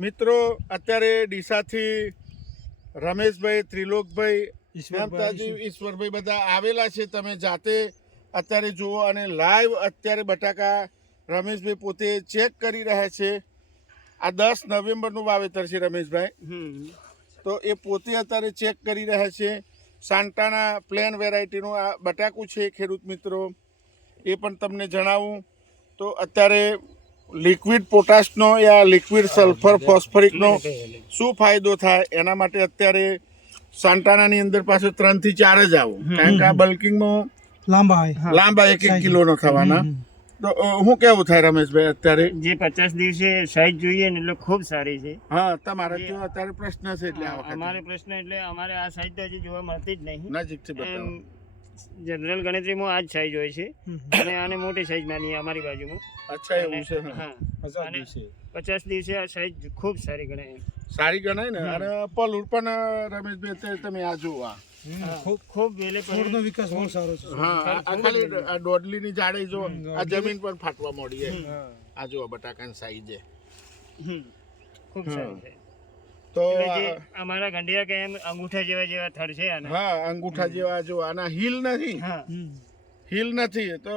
મિત્રો અત્યારે ડીસાથી રમેશભાઈ, ત્રિલોકભાઈ, હેમતાજી, ઈશ્વરભાઈ બધા આવેલા છે. તમે જાતે અત્યારે જુઓ અને લાઈવ અત્યારે બટાકા રમેશભાઈ પોતે ચેક કરી રહ્યા છે. આ 10 નવેમ્બરનું વાવેતર છે રમેશભાઈ, તો એ પોતે અત્યારે ચેક કરી રહ્યા છે. સાન્ટાના પ્લેન વેરાયટીનું આ બટાકું છે ખેડૂત મિત્રો. એ પણ તમને જણાવું તો અત્યારે લિક્વિડ પોટાશનો યા લિક્વિડ સલ્ફર ફોસ્ફરિકનો શું ફાયદો થાય એના માટે અત્યારે સાન્ટાનાની અંદર પાછું 3 થી 4 જ આવું, કારણ કે આ બલ્કિંગમાં લાંબા 1 કિલોનો થવાના. તો શું કેવું થાય રમેશભાઈ અત્યારે જે 50 દિવસે સાઈઝ જોઈએ ને એટલે ખૂબ સારી છે. હા, તમારા જો અત્યારે પ્રશ્ન છે એટલે આ વખતે અમારે પ્રશ્ન એટલે અમારે આ સાઈઝ તો હજી જોવા મળતી જ નહીં. નજીકથી બતાવો. જનરલ ગણતરીમાં આ જ સાઈઝ હોય છે અને આને મોટી સાઈઝ નાની અમારી બાજુમાં. અચ્છા, એવું છે. હા, 50 દિવસે આ સાઈઝ ખૂબ સારી ગણાય. સારી ગણાય ને. અને પલુર પણ રમેશભાઈ અત્યારે તમે આ જુઓ, આ ખૂબ વેલે છોડનો વિકાસ બહુ સારો છે. હા, આ ખાલી આ દોડલીની જાડી જો આ જમીન પર ફાટવા માંડી. આ જો બટાકાની સાઈઝ ખૂબ સારી છે. તો અમારા ગંડિયા કે એમ અંગૂઠા જેવા થર છે આના. હા, અંગૂઠા જેવા જો આના હિલ નથી. હિલ નથી તો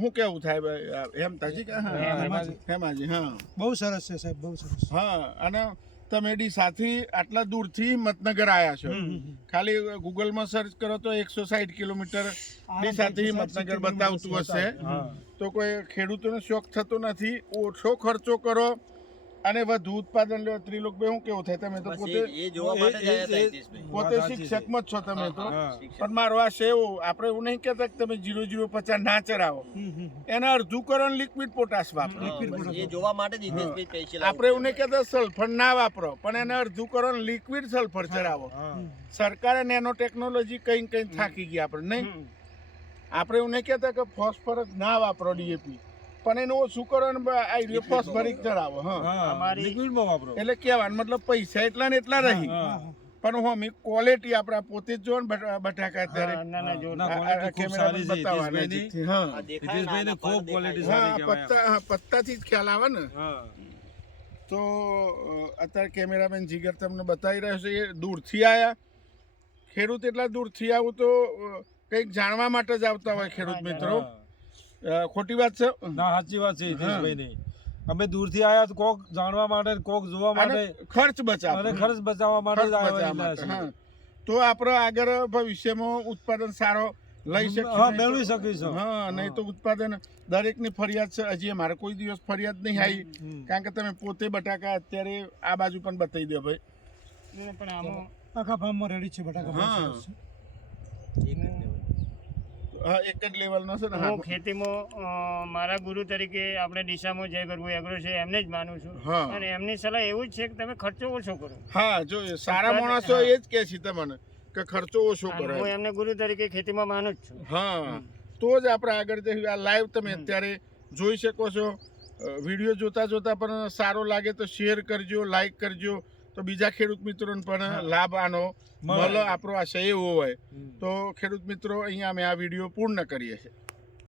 શું કેવું થાય ભાઈ હેમતાજી? હેમાજી, હા, બહુ સરસ છે સાહેબ, બહુ સરસ. હા. અને તમે ડીસાથી આટલા દૂરથી હિંમતનગર આવ્યા છો. ખાલી ગૂગલમાં સર્ચ કરો તો 160 કિલોમીટર ડીસાથી હિંમતનગર બતાવતું હશે. તો કોઈ ખેડૂતોનો શોખ થતો નથી. ઓછો ખર્ચો કરો અને વધુ ઉત્પાદન લો. ત્રિલોકભાઈ શું કેવું થાય? તમે તો પોતે શિક્ષકમાં જ છો તમે તો. પણ મારો આ છે એવું, આપણે એવું નહીં કહેતા કે તમે 0.050 ના ચરાવો, એને અડધું કરો ને લિક્વિડ પોટાશ વાપરો. આપણે એવું નહીં કહેતા સલ્ફર ના વાપરો, પણ એને અડધું કરો ને લિક્વિડ સલ્ફર ચરાવો. સરકારે નેનો ટેકનોલોજી કઈ થાકી ગયા આપણે નહીં. આપણે એવું નહીં કહેતા કે ફોસ્ફરસ ના વાપરો, ડીએપી, પણ એનું ઓછું કરો ને ફોસ્ફરિક ચડાવો. એટલે કહેવાનું મતલબ પૈસા એટલા ને એટલા રહી, પણ હોમી ક્વોલિટી આપણા પોતે જ જો ને બટાકા અત્યારે પત્તાથી જ ખ્યાલ આવે ને. તો અત્યારે કેમેરામેન જીગર તમને બતાવી રહ્યો છે. એ દૂરથી આવ્યા ખેડૂત, એટલા દૂરથી આવું તો કંઈક જાણવા માટે જ આવતા હોય ખેડૂત મિત્રો. ખોટી વાત છે? ના, સાચી વાત છે હિતેશભાઈની. અમે દૂરથી આયા તો કોક જાણવા માટે, કોક જોવા માટે, ખર્ચ બચાવવા માટે જ આવ્યા છે. તો આપણે આગળ ભવિષ્યમાં ઉત્પાદન સારો લઈ શકીએ, મેળવી શકીશું. હા, નહીં તો ઉત્પાદન દરેકની ફરિયાદ છે. હજી અમારે કોઈ દિવસ ફરિયાદ નહીં આવી, કારણ કે તમે પોતે બટાકા અત્યારે આ બાજુ પણ બતાવી દો ભાઈ. પણ આમાં આખા ફાર્મમાં રેડી છે બટાકા. હા, એક જ લેવલનો છે ને. હું ખેતીમાં મારા ગુરુ તરીકે આપણે ડીસામાં જય ગરબુ એગ્રો છે એમને જ માનું છું. અને એમની સલાહ એવું જ છે કે તમે ખર્ચો ઓછો કરો. હા, જો સારા માણસો એ જ કહે છે તમને કે ખર્ચો ઓછો કરો. હું એમને ગુરુ તરીકે ખેતીમાં માનું જ છું. હા, તો જ આપણે આગળ જઈએ. આ લાઈવ તમે અત્યારે જોઈ શકો છો. વિડીયો જોતા પણ સારો લાગે તો શેર કરજો, લાઈક કરજો, તો બીજા ખેડૂત મિત્રોને પણ લાભ આનો મળે. આપણો આશય એવો હોય. તો ખેડૂત મિત્રો, અહીંયા અમે આ વિડીયો પૂર્ણ કરીએ છીએ.